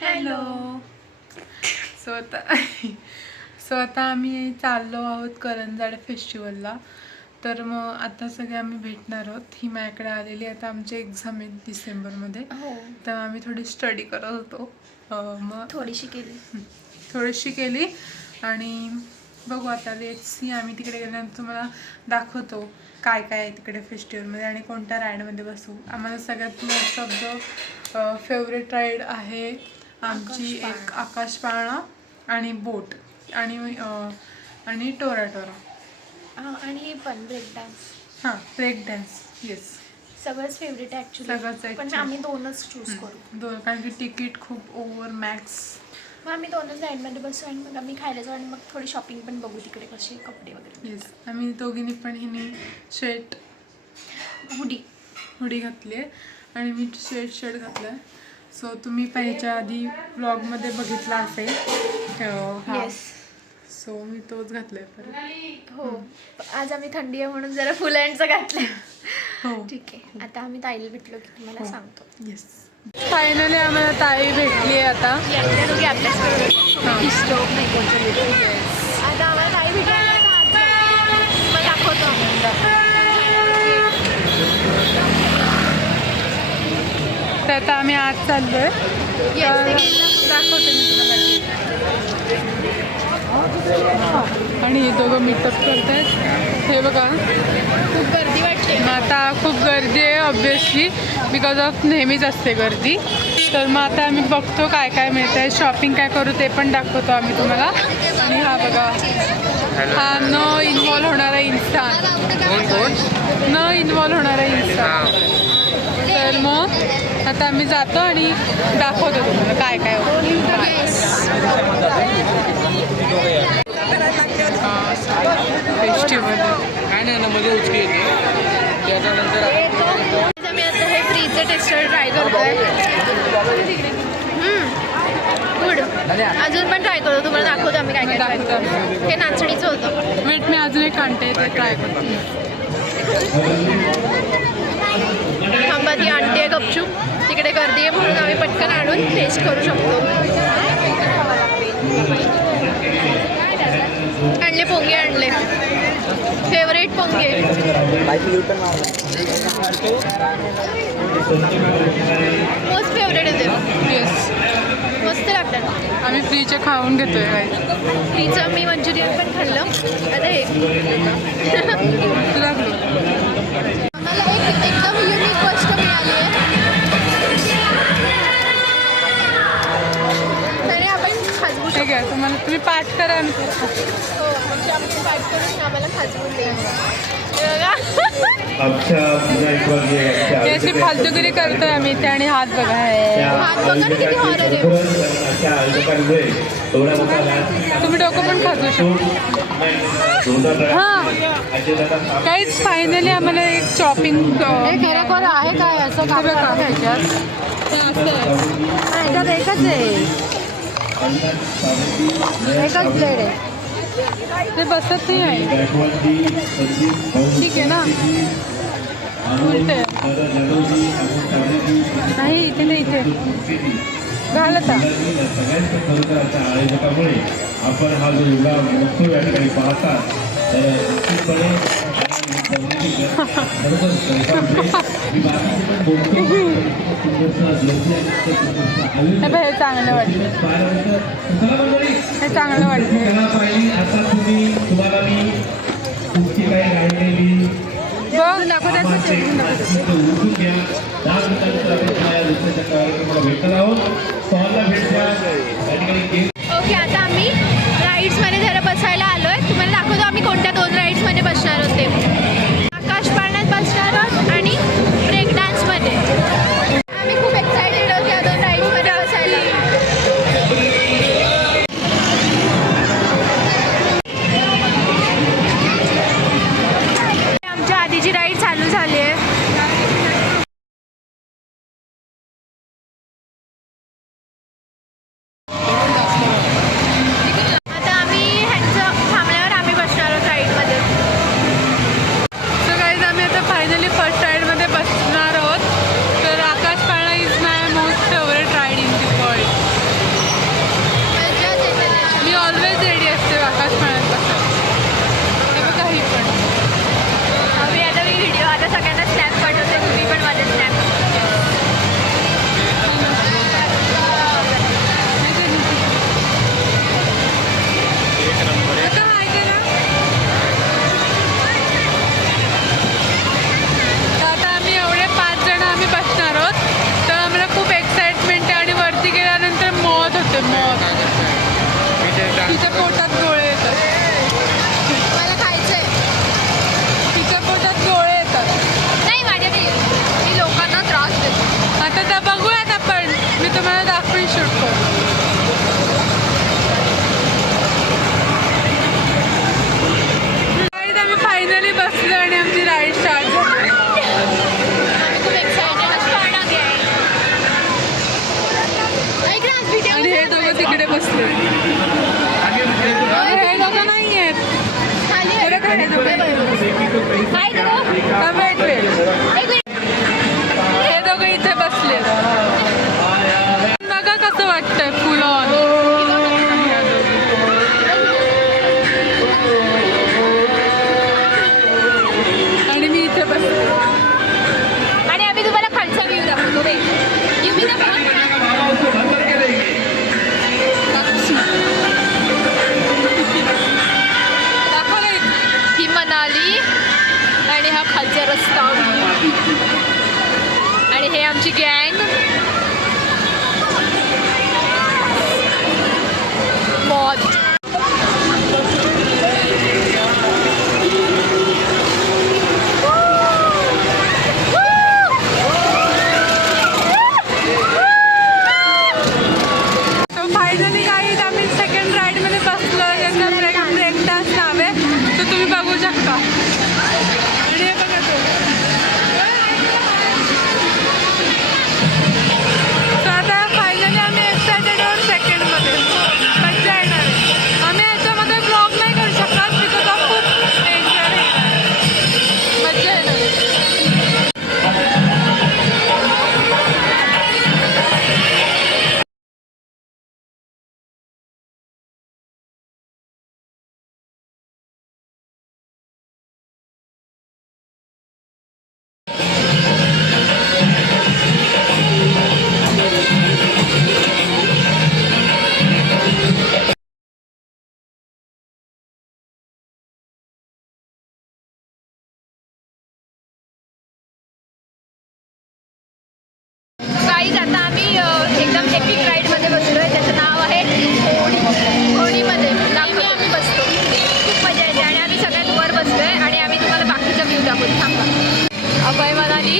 Hello. So आता आम्ही चाललो आहोत करंजाड फेस्टिवलला. तर मग आता सगळे आम्ही भेटणार आहोत. ही माझ्याकडे आलेली आता आमची एक्झाम आहे डिसेंबरमध्ये. तर आम्ही थोडी स्टडी करत होतो. मग थोडीशी केली आणि बघू आता लेट्स सी. आम्ही तिकडे गेल्यानंतर तुम्हाला दाखवतो काय काय आहे तिकडे फेस्टिवलमध्ये आणि कोणत्या राईडमध्ये बसू. आम्हाला सगळ्यात most of the favourite ride आहे आमची एक आकाश पाळणा आणि बोट आणि टोरा आणि पण break dance. Break dance. Yes, सगळंच फेवरेट आहे ॲक्च्युली. सगळंच पण आम्ही दोनच चूज करू. कारण की तिकीट खूप ओव्हर मॅक्स. मग आम्ही दोनच राईडमध्ये बसू आणि मग आम्ही खायला जाऊ आणि मग थोडी शॉपिंग पण बघू तिकडे कसे कपडे वगैरे. येस, आम्ही दोघींनी पण हिने हुडी घातली आहे आणि मी शर्ट घातला आहे. सो तुम्ही पाहिजे आधी ब्लॉगमध्ये बघितला असेल. येस. सो मी तोच घातलाय परत. हो, आज आम्ही थंडी आहे म्हणून जरा फुल हँडचं घातलं. हो ठीक आहे. आता आम्ही ताईला भेटलो की तुम्हाला सांगतो. येस, फायनली आम्हाला ताई भेटली आहे आता. अभ्यास आता आम्हाला ताई भेटली मग दाखवतो. तर आता आम्ही आज चाललोय. दाखवते मी तुम्हाला. आणि हे दोघं मीटअप करतायत. हे बघा, खूप गर्दी वाटते. मग आता खूप गर्दी आहे ऑब्विसली, बिकॉज ऑफ नेहमीच असते गर्दी. तर मग आता आम्ही बघतो काय काय मिळतं आहे, शॉपिंग काय करू ते पण दाखवतो आम्ही तुम्हाला. आणि हा बघा, हा न इन्व्हॉल्व होणारा इन्स्टान. तर मग आता आम्ही जातो आणि दाखवतो तुम्हाला काय काय होतं. फेस्टिवल काय नाही ना, मध्ये उचकी येते त्याच्यानंतर मी आता हे फ्रीजचं टेक्स्चर ट्राय करतोय. गुड. अजून पण ट्राय करतो, तुम्हाला दाखवतो आम्ही काय काय ट्राय करतो. हे नाचणीचं होतं. वेट, मी अजून एक आणते ते ट्राय करतो. थांबा, ती आणते आहे गपचूप. तिकडे गर्दी आहे म्हणून आम्ही पटकन आणून टेस्ट करू शकतो. आणले पोंगे, आणले फेवरेट पोंगे. मोस्ट फेवरेट आहे ते. येस, मस्त लागतात. आम्ही फ्रीचे खाऊन घेतोय काय. फ्रीचं मी मंचुरियन पण खाल्लं. आता हे तुला आम्हाला एक एकदम युनिक गोष्ट मिळाली आहे. तरी आपण खाजवू ठीक आहे, तुम्हाला तुम्ही पाठ करा. शकतो. म्हणजे आपण पाठ करून आम्हाला खाजवून द्यायचं. अशी फालतूगिरी करतोय आम्ही इथे. आणि हात बघा, हात बघा ना किती हॉरर आहे. तुम्ही डोकं पण खाजू शकता. काहीच फायनली आम्हाला एक शॉपिंग खरोखर आहे काय असं काय ह्याच्यात एकच आहे. एकच प्लेट आहे. ते बसत नाही आहे. ठीक आहे ना, उलटे नाही इथे नाही, इथे घालता. आपण हा जो योगा बघतो या ठिकाणी पाहता हे चांगलं वाटतं, हे चांगलं वाटतं. तुम्हाला मी तुमची काही राहिलेली बघ दाखवतात भेटला आहोत. स्टॉलला भेट द्या या ठिकाणी. ओके, आता आम्ही राईड्समध्ये जरा बसायला आलो आहे. तुम्हाला दाखवतो आम्ही कोणत्या 2 राईड्समध्ये बसणार आहोत ते. आकाश पाळण्यात बसणार आहोत आणि ब्रेक डान्समध्ये. आम्ही खूप एक्सायटेड आहोत या 2 राईड्समध्ये बसायला. आमच्या आधीची राईड चालू झाली आहे. आणि हे दोघं तिकडे बसले. हे दोघं नाही आहेत. हे दोघं इथे बसले. बघा कसं वाटतंय फुल ऑन. आणि मी इथे बसले. आणि आम्ही तुम्हाला खालचा व्ह्यू दाखवतो. ही मनाली आणि हा खालचा रस्ता आणि हे आमची गँग. मौज. फायनली गाईज आम्ही सेकंड राईडमध्ये बसलो. याचं ब्रेक डान्स नाव आहे, तर तुम्ही बघू शकता. आणि हे बघा तो आता फायनली आम्ही एक्सायटेड आहोत सेकंडमध्ये. मजा येणार आहे. आम्ही याच्यामध्ये ब्लॉग नाही करू शकत बिकॉज ऑफ खूप एन्जॉय मजा येणार आहे. गाईज आता आम्ही एकदम एपिक राईडमध्ये बसलो आहे. त्याचं नाव आहे होडीमध्ये. नेहमी आम्ही बसतो, खूप मजा येते. आणि आम्ही सगळ्यात वर बसलो आहे आणि आम्ही तुम्हाला बाकीचा व्ह्यू दाखवतो. थांबा. अभय मनाली.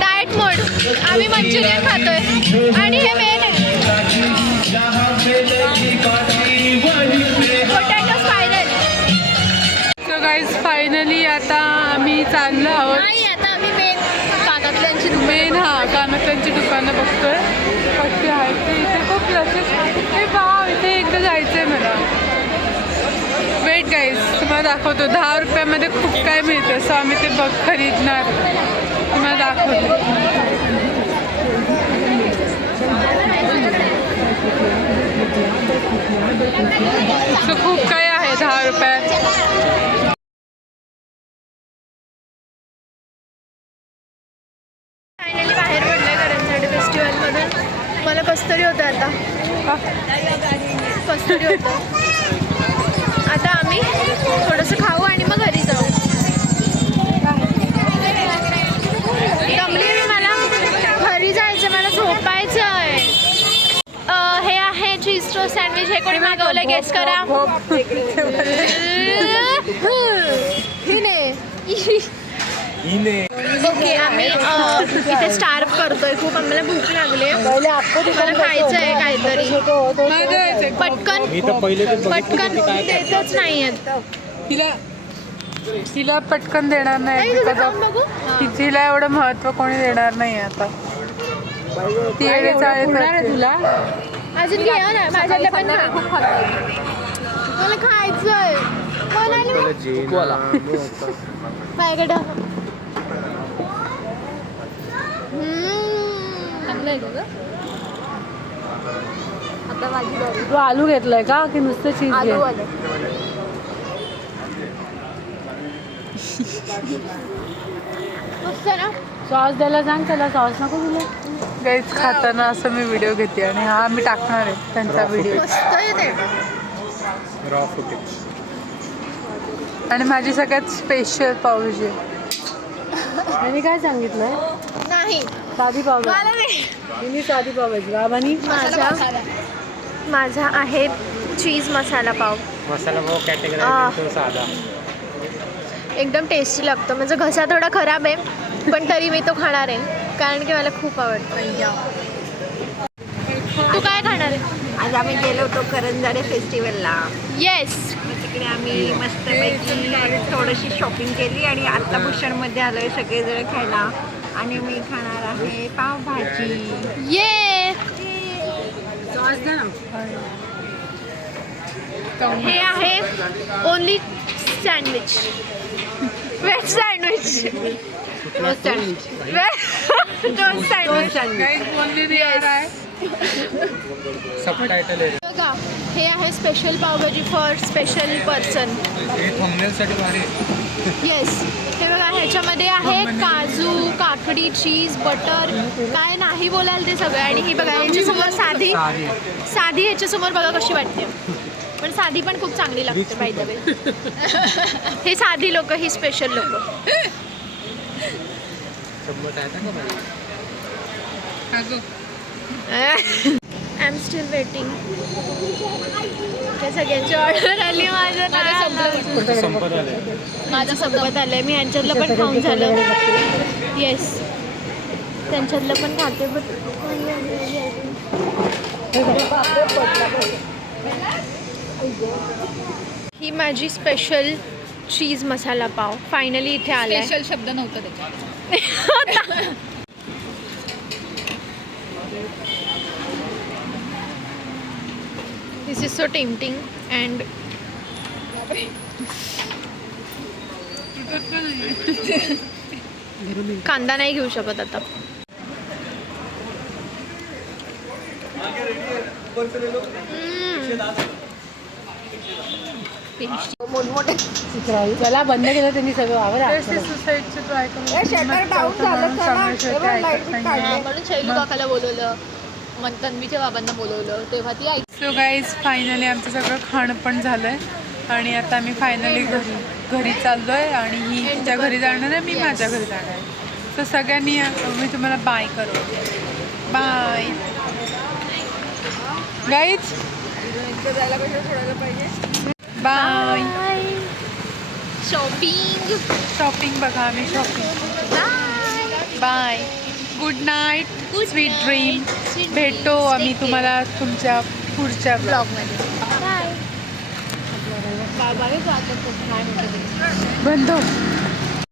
डाएट मोड. आम्ही मंचुरियन खातोय आणि हे मेन आहे potato spiral. So guys finally आता आम्ही चाललो आहोत. नाही, आता आम्ही मेन कानातल्यांची कानातल्यांची दुकानं बघतोय. कशी आहेत ते. इथे खूप क्लासेस. हे भाव इथे एकदा जायचं आहे मला. वेट गाईज तुम्हाला दाखवतो. 10 रुपयामध्ये खूप काय मिळतं. सो आम्ही ते खरीदणार. तुम्हाला दाखवतो. सो खूप काय आहे 10 रुपयात. फायनली बाहेर पडलोय करंजवाडी फेस्टिवलमधून. मला कस्तुरी होतं आता. कस्तुरी होतं. आता आम्ही थोडंसं खाऊ आणि मग घरी जाऊ. दमली मी. मला घरी जायचं. मला झोपायचं आहे. हे आहे चीज टोस्ट सँडविच. हे कोणी मागवलं गेस करा. ओके आम्ही इथे स्टार्फ करतोय. खूप आम्हाला भूक लागली. मला खायचं आहे काहीतरी. पटकन देतच नाही आहेत. तिला पटकन देणार नाही. तिला एवढं महत्व कोणी देणार नाही आता. ती तुला अजून घे ना. माझ्याकडे पण खा. मला खायचंय. माझ्याकडे तू आलू घेतलाय का की नुसतं चीज घे? मस्त ना. सॉस द्यायला सांग त्याला, सॉस नको तुला. गाईज खाताना असं मी व्हिडिओ घेते आणि हा मी टाकणार आहे त्यांचा व्हिडिओ. मस्त आहे ते. Raw footage. आणि माझी सगळ्यात स्पेशल पावभाजी आहे. त्यांनी काय सांगितलंय? नाही साधी पावभाजी. मला नाही. तिने साधी पावभाजी. बाबांनी माझा आहे चीज मसाला पाव. मसाला पाव कॅटेगरी तो साधा. एकदम टेस्टी लागतो. माझा घसा थोडा खराब आहे पण तरी मी तो खाणार आहे कारण की मला खूप आवडतो. तू काय खाणार आहे? आज आम्ही गेलो होतो करंजाडे फेस्टिवलला. येस. तिकडे आम्ही मस्तपैकी थोडीशी शॉपिंग केली आणि आत्ता भूषणमध्ये आलोय सगळेजण खायला. आणि मी खाणार आहे पावभाजी. ये. हे आहे only sandwich. Veg sandwich. Toast sandwich. Subtitle आहे. बघा हे आहे special pav bhaji for special person. हे थंबनेलसाठी भारी आहे. येस. हे बघा ह्याच्यामध्ये आहे काजू, काकडी, चीज, बटर, काय नाही बोलाल ते सगळं. आणि ही बघा ह्याच्यासमोर साधी साधी ह्याच्यासमोर बघा कशी वाटते. पण साधी पण खूप चांगली लागते बाय द वे. हे साधी लोक, ही स्पेशल लोक. I am still waiting. त्या सगळ्यांची ऑर्डर आली. माझं संपत आले. माझं संपत आलं आहे. मी यांच्यातलं पण खाऊन झालं. येस त्यांच्यातलं पण खाते. बट ही माझी स्पेशल चीज मसाला पाव फायनली इथे आला. स्पेशल शब्द नव्हता त्याच्यात. दिस इज सो टेम्पटिंग अँड कांदा नाही घेऊ शकत आता. त्याला बंद केलं त्यांनी सगळं वावर. सुसाईडचे ट्राय शटर डाऊन झालं म्हणून शैलू काकाला बोलवलं, मग तन्वीच्या बाबांना बोलवलं तेव्हा ती ऐक. सो गाईज फायनली आमचं सगळं खाणं पण झालं आहे आणि आता आम्ही फायनली घरी चाललो आहे. आणि ही तिच्या घरी जाणार आहे, मी माझ्या घरी जाणार आहे. तर सगळ्यांनी मी तुम्हाला बाय करू. Bye guys. बाय. शॉपिंग बघा आम्ही shopping. Bye. Good night. Sweet dream. भेटतो आम्ही तुम्हाला तुमच्या पुढच्या ब्लॉगमध्ये. बाय. बंद.